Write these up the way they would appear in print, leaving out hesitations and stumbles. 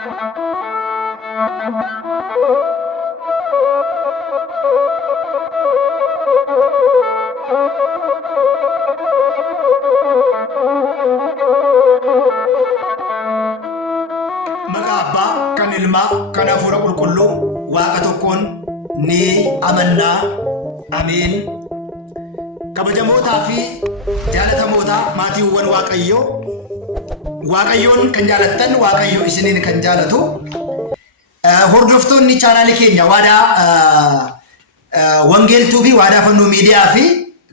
Magaba kan ilma kan hafuura qulqulluu waaqa tokkoon ni amanna. Amiin. Kabajamootaa fi jaalatamoota maatiiwwan Waaqayyoon kan jaalattan Waaqayyo isiniin kan jaalatu hordoftoonni chaanaalii keenya waadaa wangeeltuu fi waadaa fannoo miidiyaa fi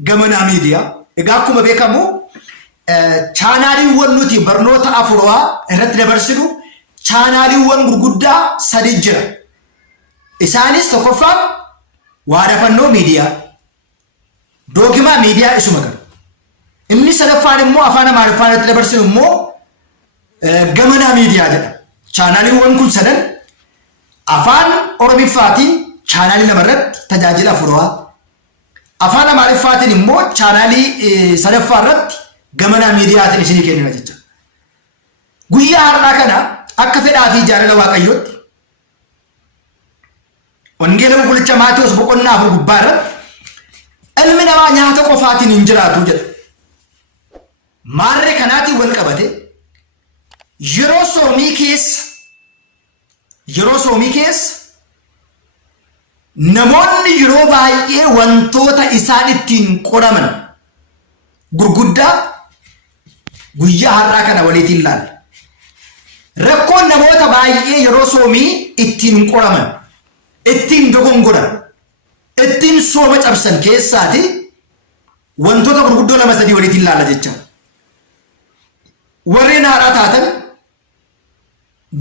gamanaa miidiyaa. Egaa akkuma beekamu chaanaaliiwwan nuti barnoota afuuraa irratti dabarsinu chaanaaliiwwan gurguddaa sadi jira. Isaanis tokkoffaan waadaa fannoo miidiyaa, doogimaa miidiyaa isuma gara. Inni sadaffaan immoo afaan Amaariffaan irratti dabarsinu immoo gamanaa miidiyaa jedha. Chaanaaliiwwan kun sadan afaan Oromiffaatiin chaanaalii lama irratti tajaajila afuuraa, afaan Amaariffaatiin immoo chaanaalii sadaffaa irratti gamanaa miidiyaatiin isinii kennina jecha. Guyyaa har'aa kana akka fedhaa fi jaalala Waaqayyootti wangeela qulqullicha Maatewos boqonnaa 4 gubbaa irratti ilmi namaa nyaata qofaatiin hin jiraatu jedha. Maarree kanaatiin wal qabate yeroo soomii keessa namoonni yeroo baay'ee wantoota isaan ittiin qoraman gurguddaa guyyaa har'aa kana waliitiin ilaalla. Rakkoon namoota baay'ee yeroo soomii ittiin qoraman, ittiin dogongoran, ittiin sooma cabsan keessaati wantoota gurguddoo lama sadii waliitiin ilaalla jecha. Warreen haaraa taatan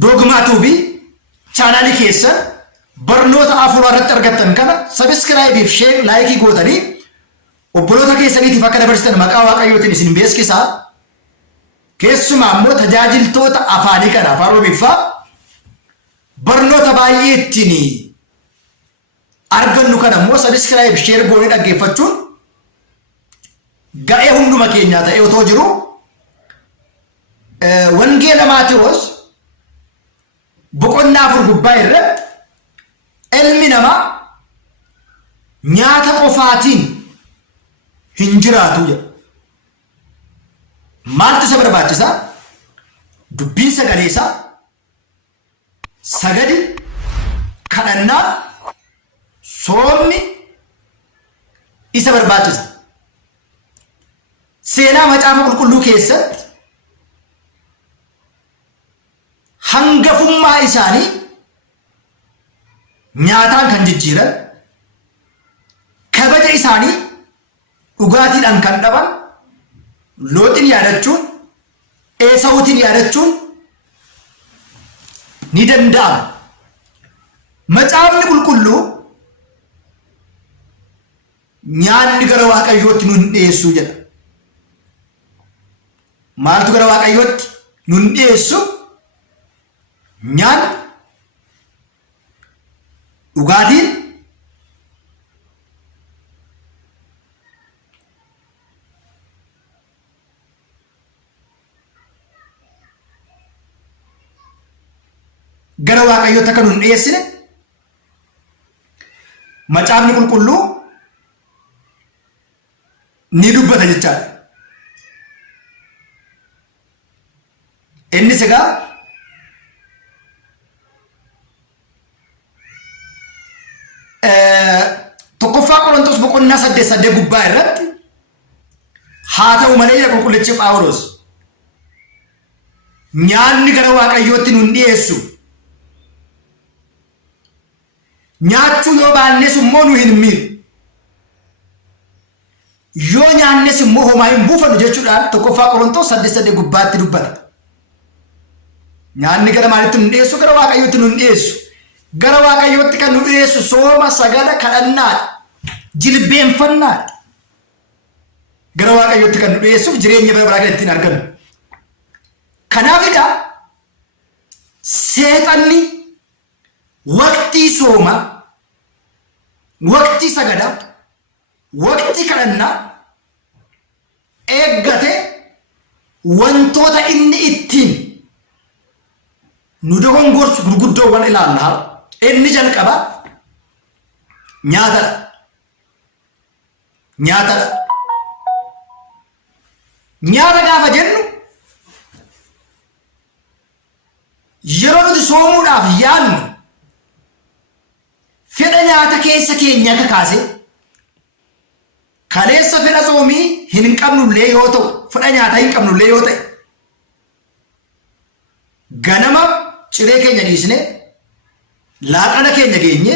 dogmaatuu fi chaanaalii keessa barnoota afuuraa irratti argattan kana sabiskiraayibii fi sheer laayikii gootanii obboloota keessaniitiif akka dabarsitan maqaa Waaqayyootiin isin beeksisaa. Keessumaa immoo tajaajiltoota afaanii kana afaan Oromiffaa barnoota baay'ee ittiin argannu kana immoo sabiskiraayibii sheer goonee dhaggeeffachuun ga'ee hunduma keenyaa ta'ee otoo jiru wangeela Maatewos boqonnaa 4 gubbaa irratti ilmi namaa nyaata qofaatiin hin jiraatu jedha. Maaltu isa barbaachisaa? Dubbiin sagalee isaa, sagadi, kadhannaa, soomni isa barbaachisa. Seenaa macaafa qulqulluu keessatti hangafummaa isaanii nyaataan kan jijjiiran, kabaja isaanii dhugaatiidhaan kan dhaban, Looxin yaadachuun, Esaawutin yaadachuun ni danda'ama. Macaafni qulqulluu nyaanni gara Waaqayyootti nun dhiyeessu jedha. Maaltu gara Waaqayyootti nun dhiyeessu? Nyaanni, dhugaatiin, gara Waaqayyootti akka nun dhiyeessine macaafni qulqulluu ni dubbata jechaadha. Innis egaa tokkoffaa Qorontos boqonnaa 8 gubbaa irratti haa ta'u malee jedha qulqullichi Phaawulos nyaanni gara Waaqayyootti nun dhiyeessu nyaachuu yoo baannes immoo nu hin miidhu, yoo nyaannes immoo homaa hin buufannu jechuudhaan tokkoffaa Qorontos 8 gubbaatti dubbata. Nyaanni gara maalitti nun dhiyeessu? Gara Waaqayyootti nun dhiyeessu. Gara Waaqayyootti kan nu dhiyeessu sooma, sagada, kadhannaadha, jilbeenfannaadha. Gara Waaqayyootti kan nu dhiyeessuuf jireenya bara baraa kan ittiin argannu. Kanaafidha seexanni waqtii sooma, waqtii sagada, waqtii kadhannaa eeggate wantoota inni ittiin nu dogongorsu gurguddoowwan ilaalla. Inni jalqaba nyaatadha. Nyaatadha. Nyaata gaafa jennu yeroo nuti soomuudhaaf yaadnu fedha nyaata keessa keenya akka kaase kaleessa fedha soomii hin qabnullee yoo ta'u fedha nyaata hin qabnullee yoo ta'e ganama ciree keenya dhiisne laaqana keenya geenye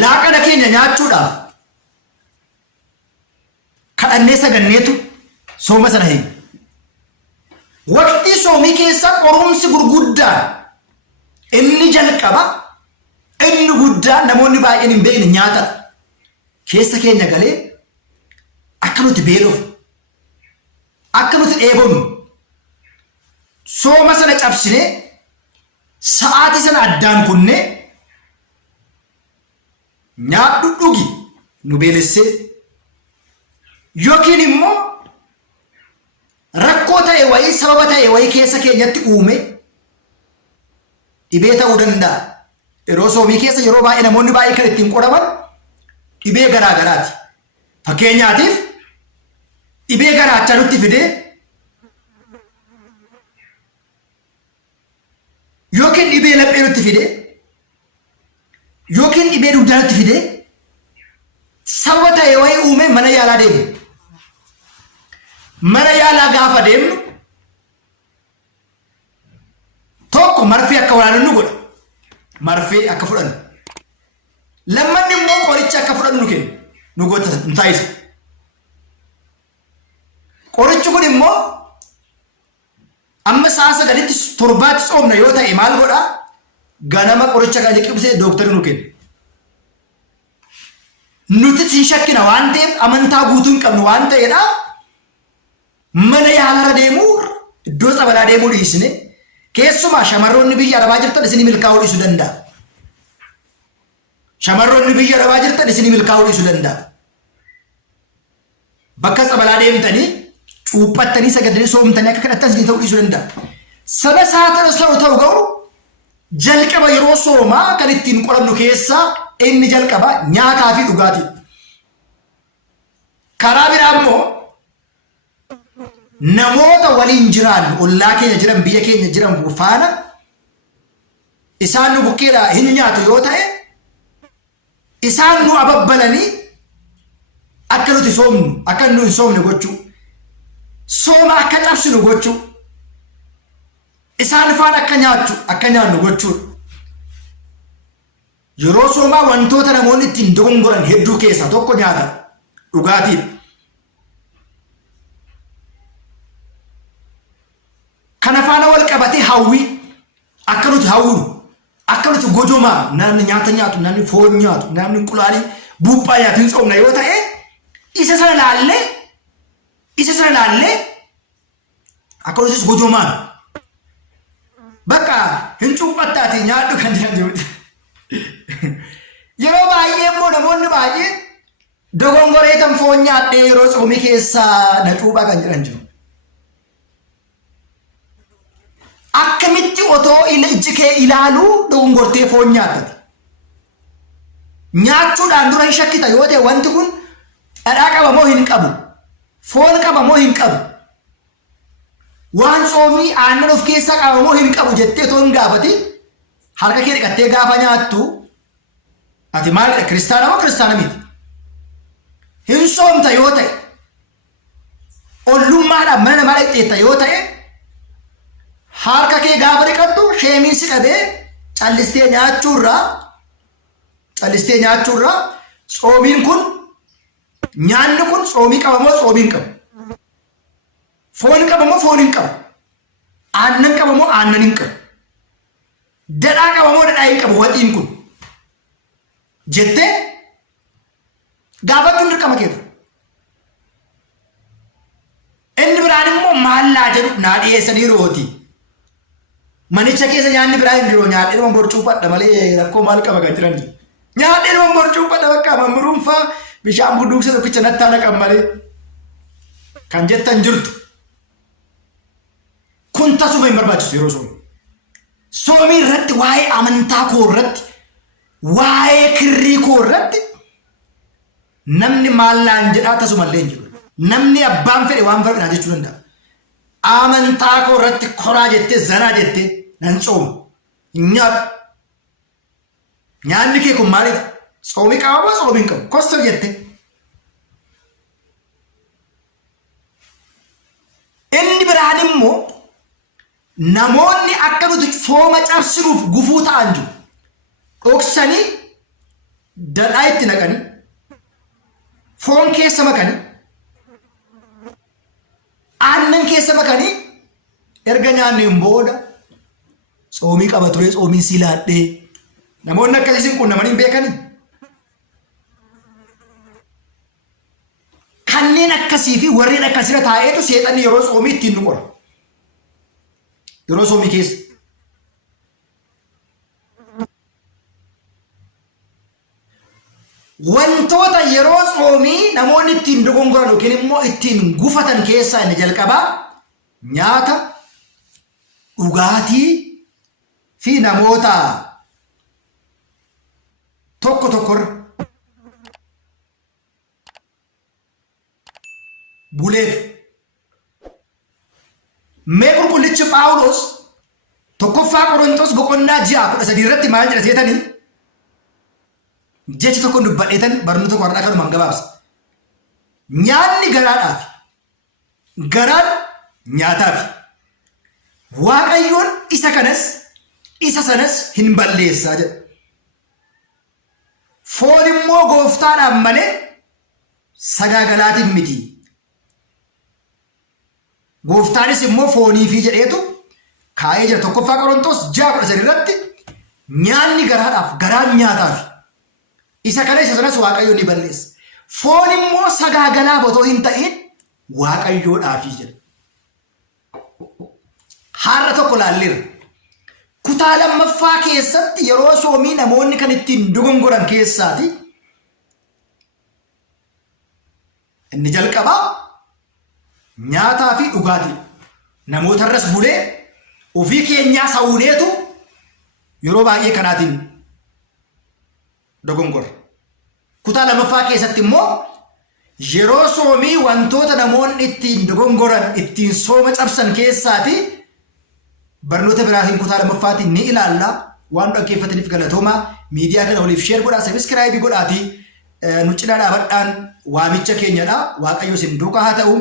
laaqana keenya nyaachuudhaaf kadhannee saganneetu sooma sana hiikna. Waqtii soomii keessa qorumsi gurguddaan inni jalqaba inni guddaan namoonni baay'een hin beekne nyaata keessa keenya galee akka nuti beelofnu akka nuti dheebonnu sooma sana cabsine sa'aatii sana addaan kunne nyaadhu dhugi nu beelessee yookiin immoo rakkoo ta'e wayii sababa ta'e wayii keessa keenyatti uume dhibee ta'uu danda'a. Yeroo soomii keessa yeroo baay'ee namoonni baay'ee kan ittiin qoraman dhibee garaa garaati. Fakkeenyaatiif dhibee garaachaa nutti fidee yookiin dhibee laphee nutti fidee yookiin dhibee dugdaa nutti fidee sababa ta'e wayii uume mana yaalaa deemu. Mana yaalaa gaafa deemnu tokko marfee akka waraannu godha. Marfee akka fudhannu. Lammanni immoo qoricha akka fudhannu nu kenna. Nu goota nu taasisa. Qorichi kun immoo amma sa'a sagalitti torbaatti soomna yoo ta'e maal godhaa? Ganama qoricha kan liqimsee dooktarri nu kenna. Nuti hin shakkina waan ta'eef amantaa guutuu hin qabnu waan ta'eedhaaf mana yaalaa deemuu iddoo sabalaa deemuu dhiisne keessumaa shamarroonni biyya arabaa jirtan isinii milkaa'uu dhiisuu danda'a. Shamarroonni biyya arabaa jirtan isinii milkaa'uu dhiisuu danda'a. Bakka sabalaa deemtanii cuuphattanii sagadanii soomtanii akka kadhattan isinii ta'uu dhiisuu danda'a. Sana saata ta'u ga'u jalqaba yeroo soomaa kan ittiin qorannu keessaa inni jalqaba nyaataa fi dhugaatii. Karaa biraa immoo namoota waliin jiran ollaa keenya jiran biyya keenya jiran faana isaan nu bukkeedhaa hin nyaatu yoo ta'e isaan nu ababbalanii akka nuti soomnu akka nu hin soomne gochuu sooma akka cabsinu gochuu isaan faana akka nyaannu gochuudha. Yeroo soomaa wantoota namoonni ittiin dogongoran hedduu keessaa tokko nyaata dhugaatiidha. Kana faana wal qabatee hawwii akka nuti hawwinu akka nuti gojomaa namni nyaata nyaatu namni foon nyaatu namni qulaalii buuphaa nyaatu hin soomna yoo ta'e isa sana laallee akka nutis gojomaan bakka hin cuuphattaati nyaadhu kan jiran jiruudha. Yeroo baay'ee immoo namoonni baay'ee dogongoreetan foon nyaadhee yeroo soomii keessaa na cuuphaa kan jiran jiru. Akkamitti otoo ijji kee ilaaluu dogongortee foon nyaattati. Nyaachuudhaan dura hin shakkita yoo ta'e wanti kun dhadhaa qaba moo hin qabu? Foon qaba moo hin qabu? Waan soomii aannan of keessaa qaba moo hin qabu jettee otoo hin gaafati harka kee dhiqattee gaafa nyaattu ati maalidha? Kiristaana moo kiristaana miti? Hin soomta yoo ta'e ollummaadhaan mana namaa dhaqxeetta yoo ta'e harka kee gaafa dhiqattu sheemiinsi dhabee callistee nyaachuurraa soomiin kun nyaanni kun soomii qaba moo soomii hin qabu? Foon qaba moo foon hin qabu? Aannan qaba moo aannan hin qabu? Dadhaa qaba moo dadhaa hin qabu waxiin kun? Jettee gaafachuun dirqama keessa. Inni biraan immoo maallaa jedhu naa dhiyeessanii rooti. Manicha keessa nyaanni biraa hin jiru nyaadhee nama borcuupadha malee rakkoo maal qaba kan jiran. Nyaadhee nama borcuupadha bakka mammuruunfaa bishaan budduuqsa tokkicha nattaana qab malee kan jettan jirtu. kun tasuma hin barbaachisu yeroo soomii. Soomii irratti waa'ee amantaa koo irratti waa'ee kirrii koo irratti namni maallaan jedhaa tasumallee hin jiru. Namni abbaan fedhe waan fedhaa jechuu danda'a. Amantaa koo irratti koraa jettee zanaa jettee nan sooma. Nyaadhu. Nyaanni kee kun maalidha? Soomii qaba moo soomii hin qabu? Kostar jettee. Inni biraan immoo namoonni akka nuti sooma cabsinuuf gufuu ta'an jiru. Dhoksanii dadhaa itti naqanii foon keessa makanii aannan keessa makanii erga nyaanneen booda soomii qaba ture soomii silaadhee namoonni akkasiin qunnamanii hin beekanii. Kanneen akkasii fi warreen akkasirra taa'eetu seexanni yeroo soomii ittiin nu qora. Yeroo soomii keessa. Wantoota yeroo soomii namoonni ittiin dogongoran yookiin immoo ittiin gufatan keessaa inni jalqabaa nyaata, dhugaatii fi namoota tokko tokkorra buleetu. Mee qulqullichi Phaawulos tokkoffaa Qorontos boqonnaa 6:13 irratti maal jedha seetanii? Jechi tokko dubbadheetan barnoota tokko har'aa kanumaan gabaabsa. Nyaanni garaadhaaf, garaan nyaataaf. Waaqayyoon isa kanas isa sanas hin balleessaa jedha. Foon immoo gooftaadhaaf malee sagaagalaatiif miti. Gooftaanis immoo fooniifi jedheetu kaa'ee jira. Tokkoffaa Qorontos 6:13 irratti nyaanni garaadhaaf, garaan nyaataaf. Isa kana isa sanas waaqayyoon ni balleessa. Foon immoo sagaagalaaf otoo hin ta'in waaqayyoodhaafi jedha. Har'a tokko laalleera. Kutaa lammaffaa keessatti yeroo soomii namoonni kan ittiin dogongoran keessaati. Inni jalqabaa nyaataa fi dhugaatii. Namootarras bulee ofii keenyaa sawuneetu yeroo baay'ee kanaatiin dogongora. Kutaa lammaffaa keessatti immoo yeroo soomii wantoota namoonni ittiin dogongoran ittiin sooma cabsan keessaati barnoota biraatiin kutaa lammaffaatiin ni ilaalla. Waan dhaggeeffataniif galatoomaa. Miidiyaa kana waliif sheer godhaa, sabiskiraayibii godhaatii nu cinaa dhaabadhaan waamicha keenyadha. Waaqayyo isin duukaa haa ta'u.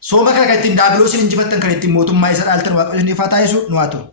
Sooma kana kan ittiin daabiloosiin injifattan kan ittiin mootummaa isa dhaaltan waaqayyo isin ifaa taasisu nu haa ta'u.